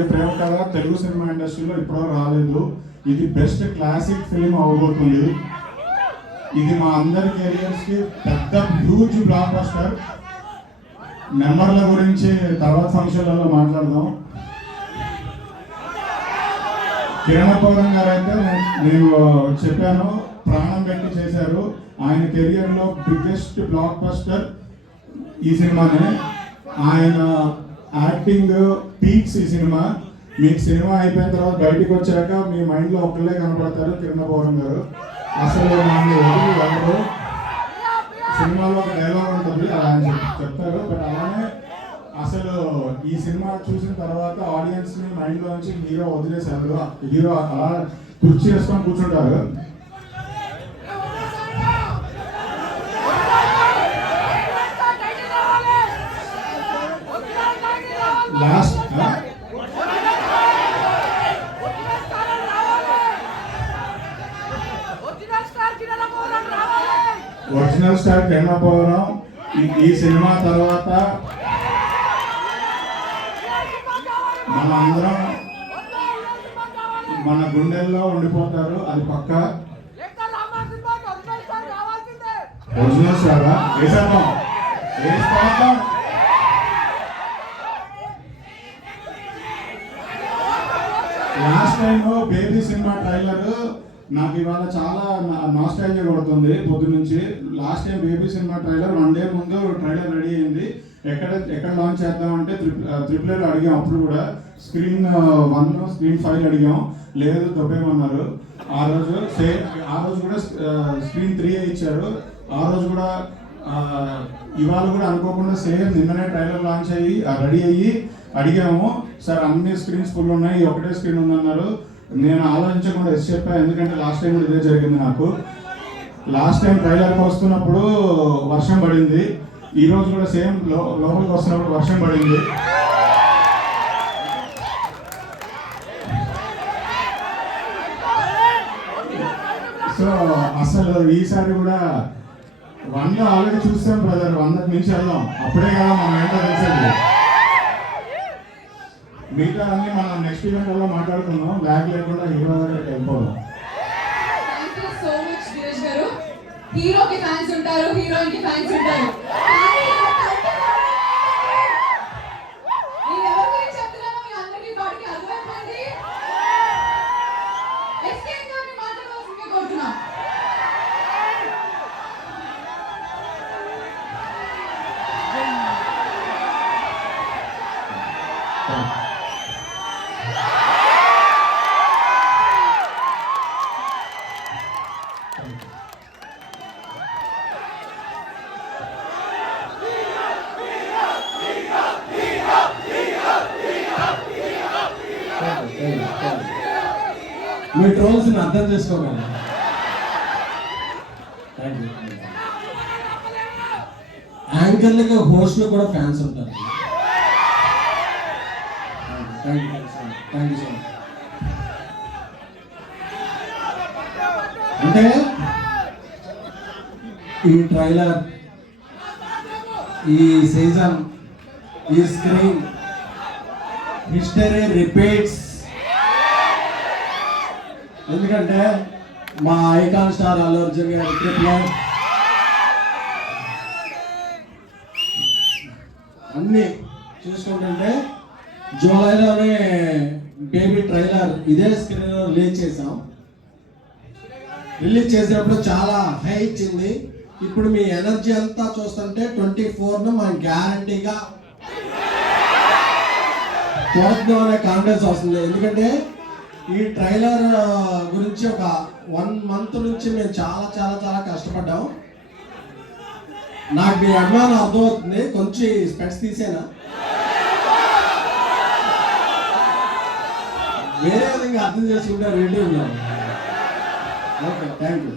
ఇలాంటి ప్రేమ కథ తెలుగు సినిమా ఇండస్ట్రీలో ఇప్పుడో రాలేదు. ఇది బెస్ట్ క్లాసిక్ ఫిల్మ్ అవబోతుంది. ఇది మా అందరి కెరియర్స్కి పెద్ద హ్యూజ్ బ్లాక్ బస్టర్. నెంబర్ల గురించి తర్వాత ఫంక్షన్లలో మాట్లాడదాం. కిరణ్ పవన్ గారు అయితే నేను చెప్పాను, ప్రాణం పెట్టి చేశారు. ఆయన కెరియర్లో బిగ్గెస్ట్ బ్లాక్ బస్టర్ ఈ సినిమానే. ఆయన యాక్టింగ్ పీక్స్ ఈ సినిమా. మీకు సినిమా అయిపోయిన తర్వాత బయటికి వచ్చాక మీ మైండ్లో ఒక్కళ్ళే కనపడతారు, కిరణ్ పవన్ గారు. అసలు నన్ను వదిలి వెళ్ళరు. సినిమాలో ఒక డైలాగ్ ఉంటుంది, అలా ఆయన చెప్తారు. బట్ అలానే అసలు ఈ సినిమా చూసిన తర్వాత ఆడియన్స్ని మైండ్లో నుంచి హీరో వదిలేశారు. హీరో అలా కుర్చీ వేసుకొని కూర్చుంటారు. Last original star Kiran Pavan ఈ సినిమా తర్వాత మనందరం మన గుండెల్లో ఉండిపోతారు, అది పక్క. ఒరిజినల్ స్టారా వేసేద్దాం. Last time baby cinema trailer నాకు ఇవాళ చాలా నాస్టాల్జియా కొడుతుంది పొద్దు నుంచి. Last time baby cinema trailer 1 day ముందు ట్రైలర్ రెడీ అయింది. ఎక్కడ లాంచ్ చేద్దామంటే ట్రిపుల్ అడిగాం. అప్పుడు కూడా స్క్రీన్ 1 స్క్రీన్ 5 అడిగాం, లేదు దొబ్బేమన్నారు. ఆ రోజు కూడా స్క్రీన్ 3 ఇచ్చారు. ఆ రోజు కూడా ఇవాళ కూడా అనుకోకుండా సేమ్ నిన్ననే ట్రైలర్ లాంచ్ అయ్యి రెడీ అయ్యి అడిగాము, సార్ అన్ని స్క్రీన్స్ ఫుల్ ఉన్నాయి, ఒకటే స్క్రీన్ ఉందన్నారు. నేను ఆలోచించకుండా ఎస్ చెప్పాను, ఎందుకంటే లాస్ట్ టైం కూడా ఇదే జరిగింది నాకు. లాస్ట్ టైం ట్రైలర్కి వస్తున్నప్పుడు వర్షం పడింది, ఈ రోజు కూడా సేమ్ లోపలికి వస్తున్నప్పుడు వర్షం పడింది. సో అసలు ఈసారి కూడా 100 ఆల్రెడీ చూస్తాం బ్రదర్, 100కి మించి వెళ్దాం. అప్పుడే కదా మనం ఏంటో తెలిసేది. మిగతా అన్ని మనం నెక్స్ట్ ఈవెంట్ వల్ల మాట్లాడుకుందాం. బ్యాగ్ లేకుండా హీరో దగ్గరికి వెళ్ళిపోదాం. హీరోకి ఫ్యాన్స్ ఉంటారు, హీరోయిన్ కి ఫ్యాన్స్ ఉంటారు. మీ ట్రోల్స్ని అర్థం చేసుకోగలరు. యాంకర్లకి హోస్ట్లు కూడా ఫ్యాన్స్ ఉంటారు. Thank you so much. అంటే ఈ ట్రైలర్, ఈ సీజన్, ఈ స్క్రీన్ హిస్టరీ రిపీట్స్. ఎందుకంటే మా ఐకాన్ స్టార్ అల్లు అర్జున్ గారి ట్రిపుల్ అన్నీ చూసుకుంటుంటే జూలైలోనే బేబీ ట్రైలర్ ఇదే స్క్రీన్లో రిలీజ్ చేసాం. రిలీజ్ చేసినప్పుడు చాలా హై ఇచ్చింది. ఇప్పుడు మీ ఎనర్జీ అంతా చూస్తుంటే 24ను మనం గ్యారంటీగా పోతున్నాం అనే కాన్ఫిడెన్స్ వస్తుంది. ఎందుకంటే ఈ ట్రైలర్ గురించి ఒక 1 month నుంచి మేము చాలా చాలా చాలా కష్టపడ్డాం. నాకు మీ అభిమానం అర్థమవుతుంది. కొంచెం స్పెట్స్ తీసేనా, వేరే విధంగా అర్థం చేసుకుంటే రెడీ ఉన్నాం. Okay, thank you.